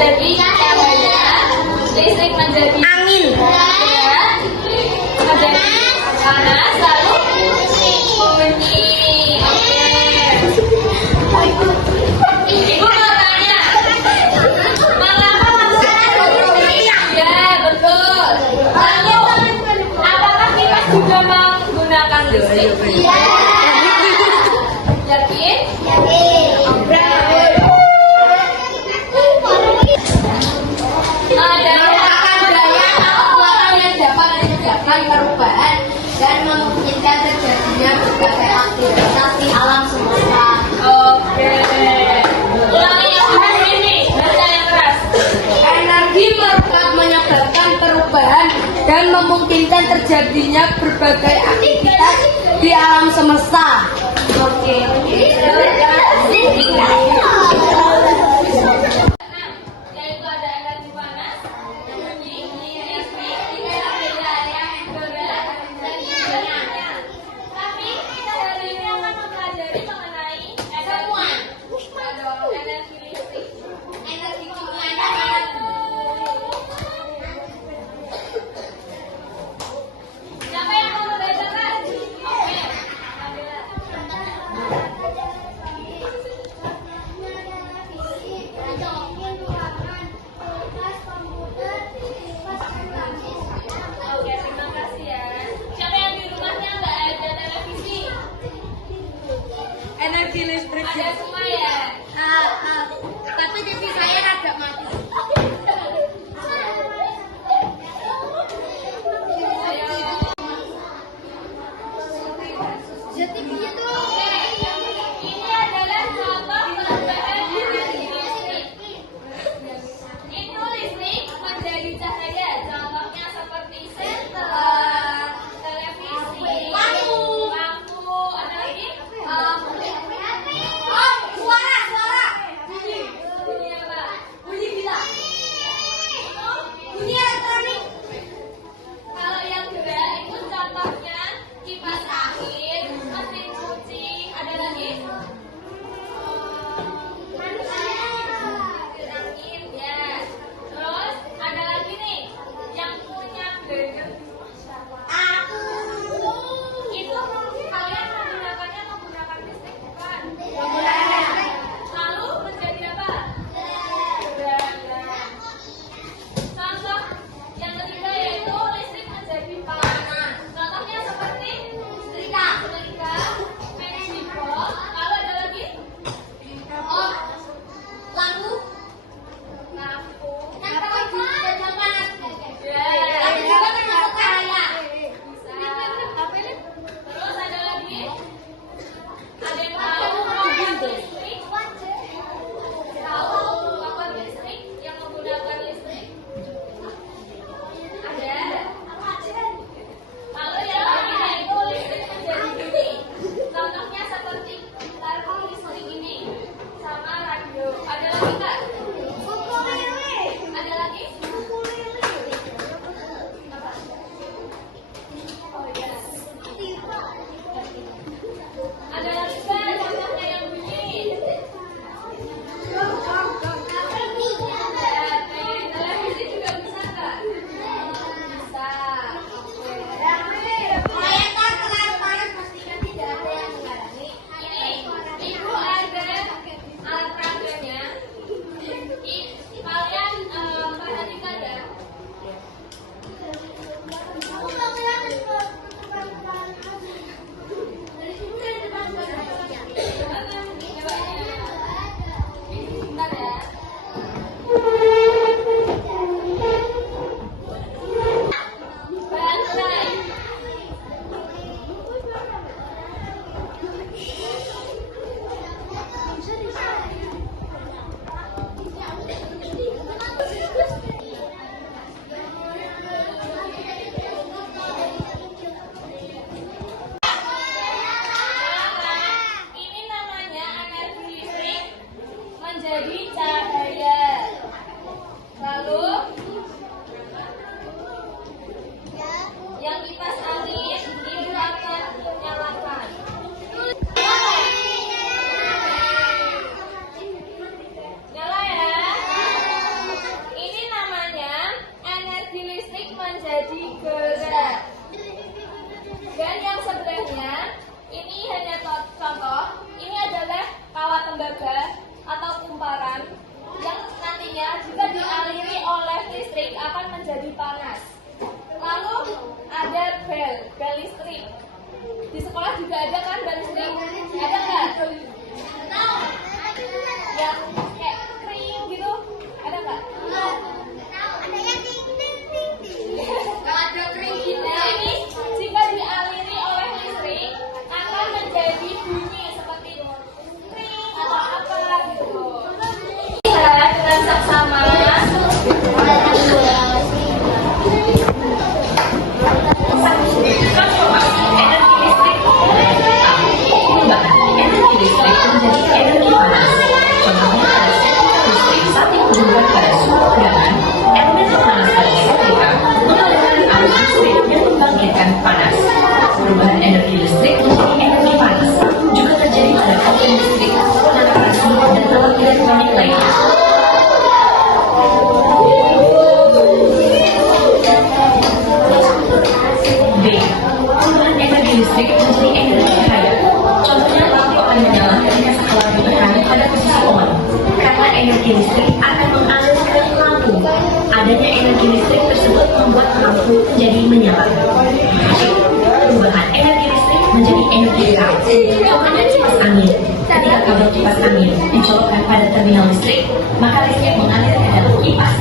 menjadi cahaya, listrik menjadi angin, ya, menjadi panas, lalu bunyi. Oke. Ibu mau tanya, mengapa menggunakan listrik? Ya, betul. Lalu, apakah kipas juga menggunakan listrik? Iya. Yakin? Yakin. Perubahan dan memungkinkan terjadinya berbagai aktivitas di alam semesta. Oke. Ulangi yang keras ini, baca yang keras. Energi menyebabkan perubahan dan memungkinkan terjadinya berbagai aktivitas di alam semesta. Oke. Yaitu ada energi panas, bunyi, listrik, tapi kita hari ini akan mempelajari mengenai energi listrik. Energi Siapa yang mau membacakan? Oke. Oke, terima kasih ya. Siapa yang di rumahnya nggak ada televisi? energi listrik. Ada semua ya? Tapi TV saya agak mati. Ini adalah contoh perubahan energi listrik. Itu listrik menjadi cahaya. Contohnya seperti senter, televisi, lampu, ada lagi? Suara. Bunyi apa? Bunyi gila. Bunyi elektronik. Kalau yang gerak itu contohnya kipas angin, mesin cuci, ada lagi? Angin ya. Terus ada lagi nih yang punya blender. Itu kalian menggunakan listrik bukan? Lalu menjadi apa? Blender. Contoh bel listrik. Di sekolah juga ada kan bel listrik? Ada nggak? Yang kayak kering gitu? Ada nggak? Nah ini jika dialiri oleh listrik akan menjadi bunyi seperti kering atau apa gitu. Lihat kita sama-sama. Transformasi energi listrik mengubah energi listrik menjadi energi panas. Contohnya pada sertifikat listrik saat dihubungkan pada suatu gerangan, elemen panas pada setrika mengalirkan arus listrik dan membangkitkan panas. Perubahan energi listrik menjadi energi panas juga terjadi pada koin listrik, penetrasi, dan alat elektronik lainnya. B. Perubahan energi listrik menjadi energi cahaya. Contohnya lampu akan menyala ketika setelah ditekan pada posisi on. Karena energi listrik akan mengalir ke lampu. Adanya energi listrik tersebut membuat lampu menjadi menyala. C. Perubahan energi listrik menjadi energi gerak. Contohnya kipas angin. Ketika kabel kipas angin dicolokkan pada terminal listrik, maka listrik mengalir ke dalam kipas.